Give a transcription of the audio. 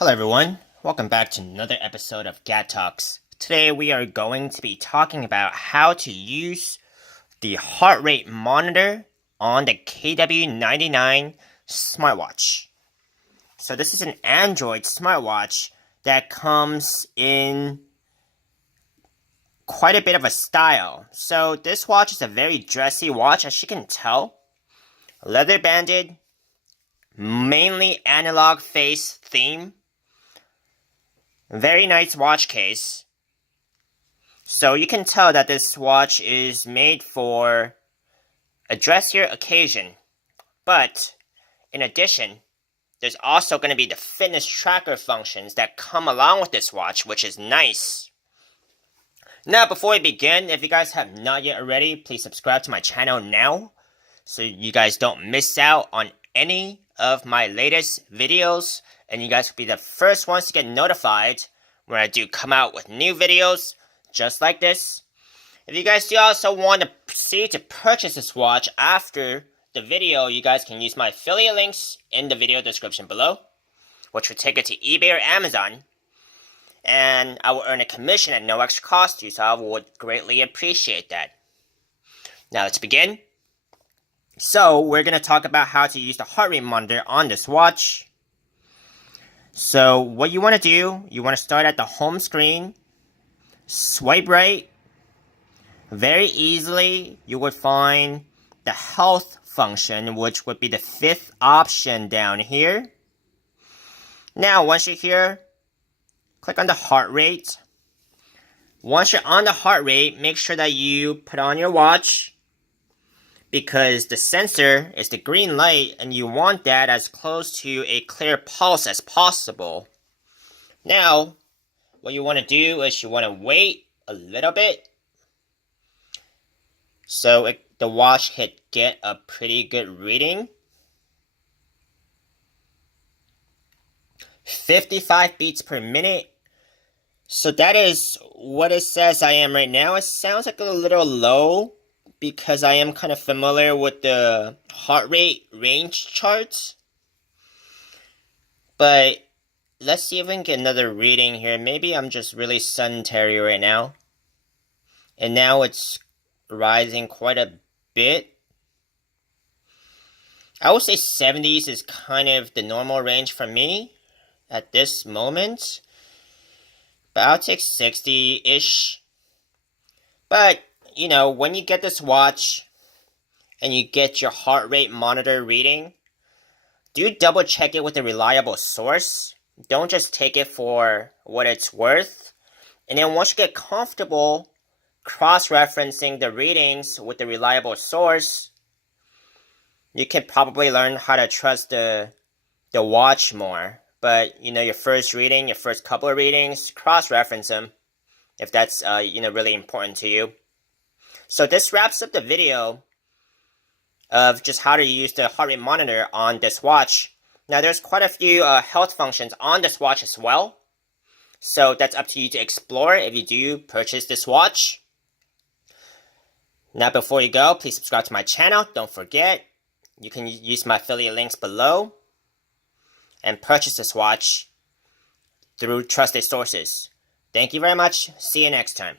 Hello everyone, welcome back to another episode of Gat Talks. Today we are going to be talking about how to use the heart rate monitor on the KW99 smartwatch. So this is an Android smartwatch that comes in quite a bit of a style. So this watch is a very dressy watch, as you can tell. Leather banded, mainly analog face theme. Very nice watch case. So you can tell that this watch is made for a dressier occasion. But in addition, there's also going to be the fitness tracker functions that come along with this watch, which is nice. Now, before we begin, if you guys have not yet already, please subscribe to my channel now so you guys don't miss out on any of my latest videos, and you guys will be the first ones to get notified when I do come out with new videos just like this. If you guys do also want to proceed to purchase this watch after the video, you guys can use my affiliate links in the video description below, which will take it to eBay or Amazon, and I will earn a commission at no extra cost to you, so I would greatly appreciate that. Now let's begin. So we're going to talk about how to use the heart rate monitor on this watch. So what you want to do, you want to start at the home screen, swipe right. Very easily, you would find the health function, which would be the fifth option down here. Now, once you're here, click on the heart rate. Once you're on the heart rate, make sure that you put on your watch, because the sensor is the green light and you want that as close to a clear pulse as possible. Now, what you want to do is you want to wait a little bit so the watch can get a pretty good reading. 55 beats per minute. So that is what it says I am right now. It sounds like a little low, because I am kind of familiar with the heart rate range charts. But let's see if we can get another reading here. Maybe I'm just really sedentary right now. And now it's rising quite a bit. I would say 70s is kind of the normal range for me at this moment. But I'll take 60-ish. But you know, when you get this watch and you get your heart rate monitor reading, do double check it with a reliable source. Don't just take it for what it's worth. And then once you get comfortable cross-referencing the readings with the reliable source, you can probably learn how to trust the watch more. But, you know, your first reading, your first couple of readings, cross-reference them if that's, really important to you. So this wraps up the video of just how to use the heart rate monitor on this watch. Now there's quite a few health functions on this watch as well. So that's up to you to explore if you do purchase this watch. Now before you go, please subscribe to my channel. Don't forget, you can use my affiliate links below and purchase this watch through trusted sources. Thank you very much. See you next time.